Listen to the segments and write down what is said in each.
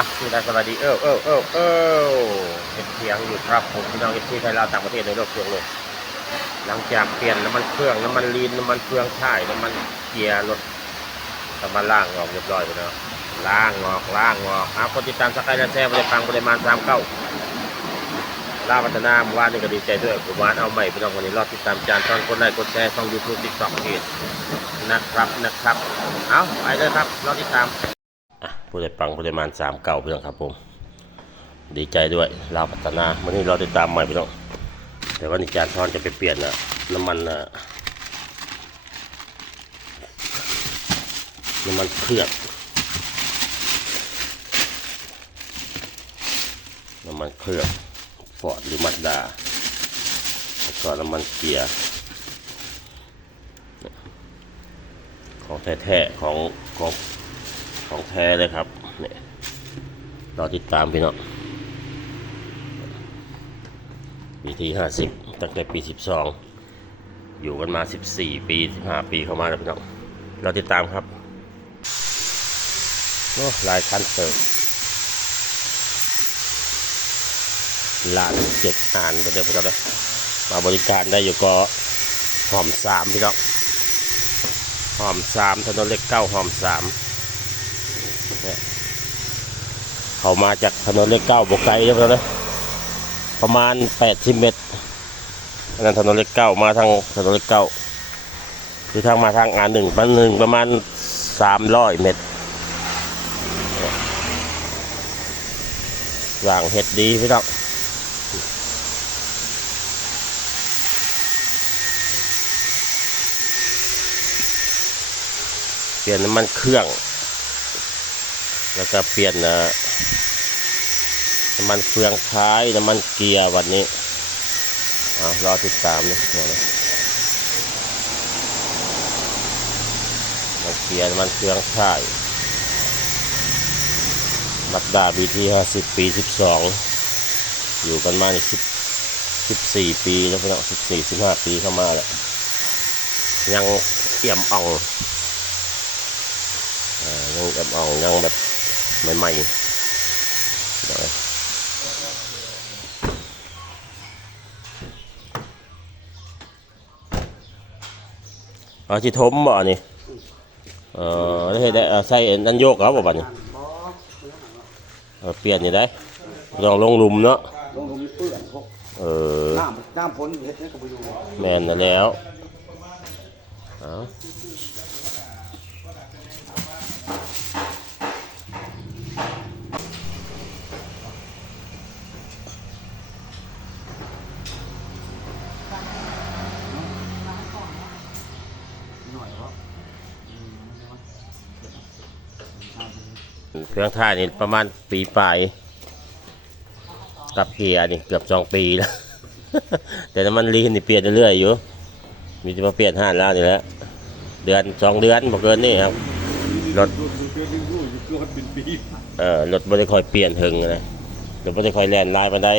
อะคือได้สวัสดีเออเออเออเออเห็นเสียงอยู่ครับผมพี่น้องเอฟซีไทยลาวต่างประเทศในโลกทั่วโลกหลังจากเปลี่ยนน้ำมันเครื่องน้ำมันลีนน้ำมันเครื่องถ่ายน้ำมันเกียร์รถน้ำมันล่างออกเรียบร้อยไปแล้วล่างออกล่างออกเอาคนติดตามสกายและแซ่บริฟังปริมาณสามเก้าล่าพัฒนาเมื่อวานนี่ก็ดีใจด้วยผมวานเอาใหม่พี่น้องวันนี้รอบติดตามจานตอนกดไลค์กดแชร์ช่องยูทูบติ๊กต็อกเพจนะครับนะครับ เอาไปเลยครับรอบติดตาม ผู้ใดปังปริมาณสามเก่าพี่น้องครับผม ดีใจด้วยลาวพัฒนาวันนี้เราติดตามใหม่พี่น้องแต่ว่านิจานทอนจะไปเปลี่ยนนะน้ำมันนะน้ำมันเครื่องน้ำมันเครื่องฟอร์ดหรือมัดดาแล้วก็น้ำมันเกียร์ของแท้ๆของของ ของแท้เลยครับเนี่ยรอติดตามพี่น้องปีที่ห้าสิบตั้งแต่ปีสิบสองอยู่กันมาสิบสี่ปีสิบห้าปีเข้ามาแล้วพี่น้องรอติดตามครับโอ้ลายคันเสิร์ฟลานเจ็ดอ่านไปเดี๋ยวพี่น้องนะมาบริการได้อยู่ก็หอมสามพี่น้องหอมสามถนนเล็กเก้าหอมสาม เขามาจากถนนเลขเก้าบกไกลใช่ไหมนะประมาณแปดสิบเมตรอันนั้นถนนเลขเก้ามาทางถนนเลขเก้าคือทางมาทางงานหนึ่งประมาณหนึ่งประมาณสามร้อยเมตรว่างเห็ดดีพี่น้องเปลี่ยนน้ำมันเครื่อง แล้วก็เปลี่ยนน้ำมันเฟืองท้ายน้ำมันเกียร์วันนี้เอารอติดตามนี่เดี๋ยวนะน้ำมันเกียร์น้ำมันเฟืองท้ายมักดาบีที่ห้าสิบปีสิบสองอยู่กันมาในสิบสิบสี่ปีแล้วพี่น้องสิบสี่สิบห้าปีเข้ามาแล้วยังเอี่ยมอ่องอยังเดี๋ยวนะเอาที่ทมบ่ออได้ได้เอาใส่นันโยกครับบ บัดนี้เออเปลี่ยนนี่ได้ลองลงหลุมเนาะลงลงเปื้อนพวกเออน้ำน้ำฝนเห็ดนี่ก็ไปอยู่แม่นนั่นแล้วเอาหน่อยเพราะ เครื่องท่านี่ประมาณปีปลายกับเกียร์นี่เกือบสองปีแล้ว แต่น้ำมันลีนนี่เปลี่ยนเรื่อยๆอยู่ มีจะมาเปลี่ยนห้านแล้วนี่แหละเดือนสองเดือนบ่เกินนี่ครับรถเออรถบ่ได้คอยเปลี่ยนถึงนะรถไม่ได้คอยแล่นลายปานใด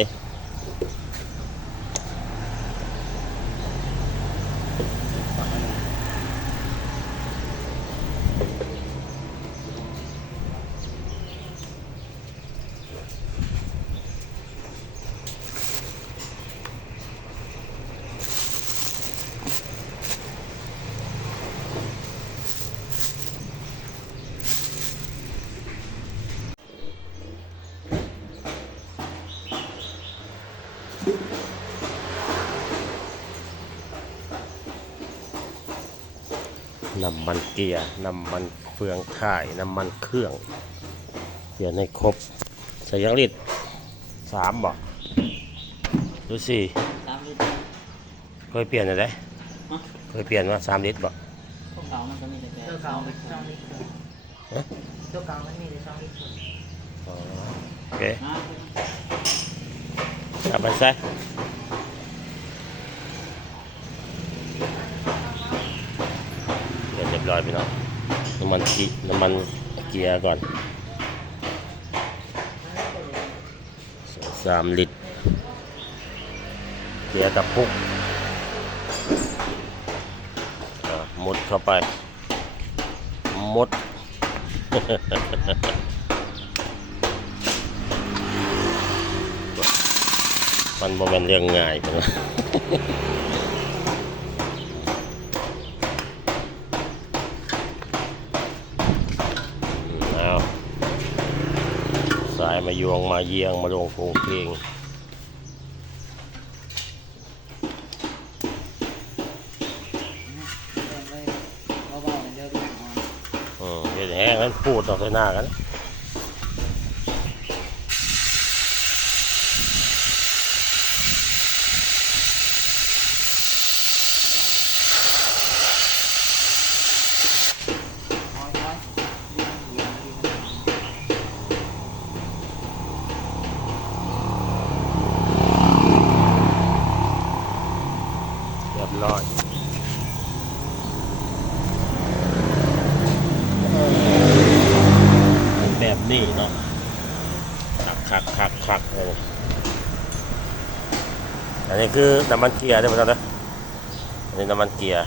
น้ำมันเกียร์น้ำมันเฟืองถ่ายน้ำมันเครื่องเปลี่ยนให้ครบใส่ยังลิตรสามบ่หรือสี่สามลิตรเคยเปลี่ยนอะไรเคยเปลี่ยนว่าสามลิตรบ่พวเก่ามันก็มีแต่ตัวเก่ามันช่องลิตรเอ๊ะตัวเก่ามันมีแต่ช่องลิตรโอเคนะเอาไปใส่ บร้อยพี่น้องน้ำมันกีน้ำมันเกียร์ก่อนสามลิตร เกียร์กับพุกมดเข้าไปมดมันบ่เม่นเรื่องง่ายเลย วงมาเยียงมาลงโคงเพลงเบาๆเดี๋ยวดูอ่อเห็นแห้งนั้นพูดต่อใส่หน้ากันอยน้อยเลี้ยงเหยียงดีมัน เรียบร้อยเป็นแบบนี้เนาะ คักคักคักเลยอันนี้คือน้ำมันเกียร์ได้ไหมครับนะอันนี้น้ำมันเกียร์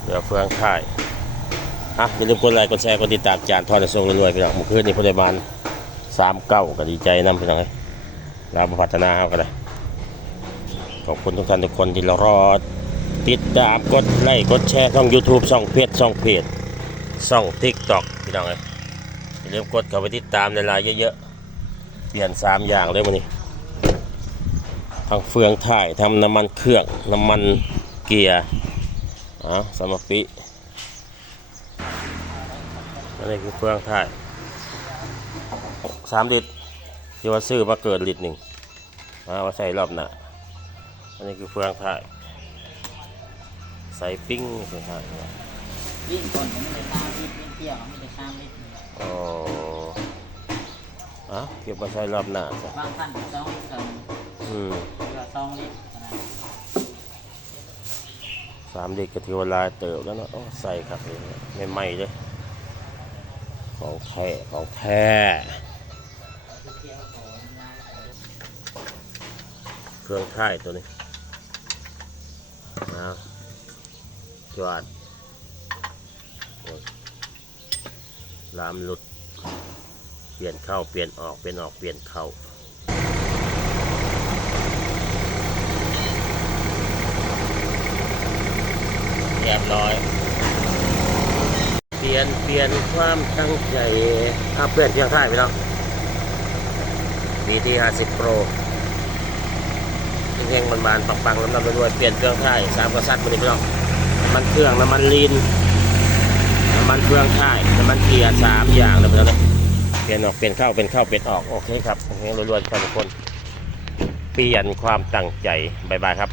เหลือเฟืองค่ายอะอย่าลืมกดไลค์กดแชร์กดติดตามจานทอดในทรงรวยๆพี่น้องมื่อคืนนี้พลบาลสามเก้าก็ดีใจนำพี่น้องเอ้ยเราพัฒนาเอากันเลยขอบคุณทุกท่านทุกคนที่รอติดตามกดไลค์กดแชร์ช่อง YouTube ช่องเพจช่องเพจช่อง TikTok พี่น้องเอ้ยอย่าลืมกดเข้าไปติดตามในไลน์เยอะๆ เปลี่ยน3อย่างเลยวันนี้ทั้งเฟืองถ่ายทำน้ำมันเครื่องน้ำมันเกียร์อะสมปิอันนี้คือเฟืองถ่ายสามลิตรที่ว่าซื้อมาเกิดลิตรหนึ่งมาว่าใส่รอบหน้าอันนี้คือเฟืองถ่ายใส่ปิ้งเฟืองถ่ายวิ่งก่อนก็ไม่ได้ตามวิ่งเที่ยวไม่ได้ตามวิ่งอ๋อ อะเก็บมาใส่รอบหน้าซะบางท่านก็ต้องเสริมอืมเรือซองเล็กขนาดสามเด็กกระเทียวลายเติบแล้วเนาะโอ้ใส่ครับเลยไม่ไหม้เลยของแท้ของแท้เครื่องถ่ายตัวนี้นะจวดโอ้ยลามหลุด เปลี่ยนเข้าเปลี่ยนออกเปลี่ยนออกเปลี่ยนเข้าเรียบร้อย เปลี่ยนเปลี่ยนความตั้งใจอะเปลี่ยนเพียงท่ายไปแล้วดีที่50 Pro เฮงๆมันบานๆปังๆลำๆรวยเปลี่ยนเครื่องท่ายสามกระซัดมันนี่พี่น้องมันเครื่องน้ำมันลีนน้ำมันเครื่องท่ายน้ำมันเกียร์สามอย่างเลยพี่น้อง เปลี่ยนออกเปลี่ยนเข้าเป็นเข้าเป็นออกโอเคครับเฮงๆรวยๆทุกคน เปลี่ยนความตั้งใจบายบายครับ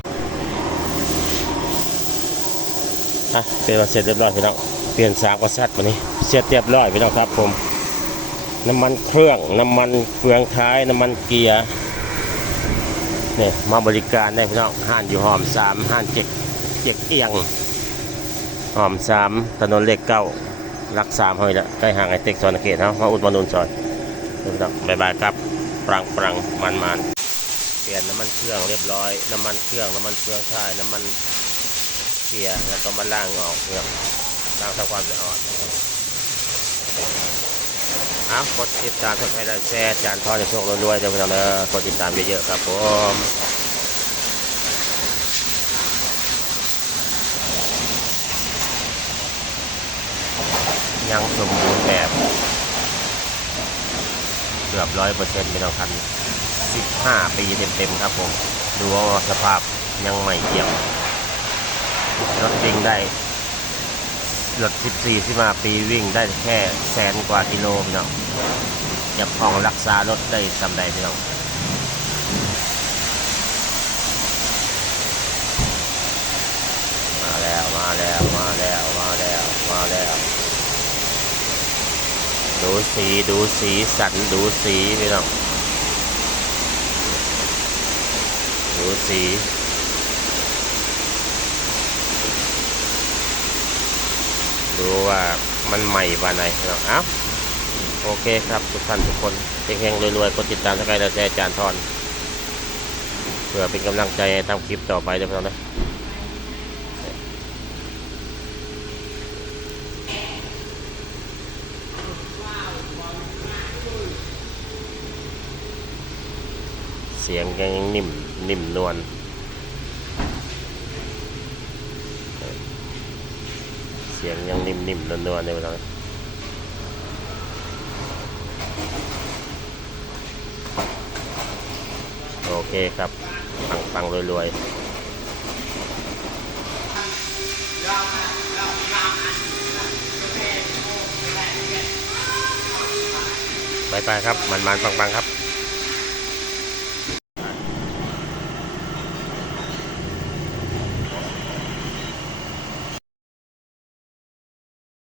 อะเป็นมาเสร็จเรียบร้อยพี่น้องเปลี่ยนสากระซัดวันนี้เสร็จเรียบร้อยพี่น้องครับผม น้ำมันเครื่องน้ำมันเฟืองท้ายน้ำมันเกียร์เนี่ยมาบริการได้พี่น้องห้านอยู่หอมสามห้านเจ็กเจ็กเอียงหอมสามถนนเลขเก้า รักสามเฮ้ยละใกล้ห่างไอเต็กซอนเขตเนาะมาอุดมานุนซอยดี๋ยวครับบ๊ายบายครับปรังปรังมันมันเปลี่ยนน้ำมันเครื่องเรียบร้อย น้ำมันเครื่องน้ำมันเครื่องท่ายน้ำมันเกียร์แล้วก็มาล้างออกเครื่องล้างทำความสะอาดเอากดติดตามกดให้ได้แชร์จานทอดในโชครวยๆจะไปทำเลยกดติดตามเยอะๆครับผม ยังสมบูรณ์แบบเกือบร้อยเปอร์เซ็นต์ไม่ต้องคันสิบห้าปีเต็มๆครับผม ดูว่าสภาพยังใหม่เอี่ยมรถวิ่งได้รถสิบสี่สิบห้าปีวิ่งได้แค่แสนกว่ากิโลพี่น้องจะพองรักษารถได้สำใดพี่น้องมาแล้วมาแล้วมาแล้วมาแล้วมาแล้ว ดูสีดูสีสันดูสีพี่น้องดูสีดูว่ามันใหม่ป่าไหนพี่น้องอ้าโอเคครับทุกท่านทุกคนเฮงๆรวยๆกดติดตามสกายและแชร์จานทอนเพื่อเป็นกำลังใจทำคลิปต่อไปด้วยพี่น้องนะ เสียงยังนิ่มนิ่มนวลเสียงยังนิ่มนิ่มนวลนวลเลยพี่น้องโอเคครับปังปังรวยๆบายบายครับมันมันปังปังครับ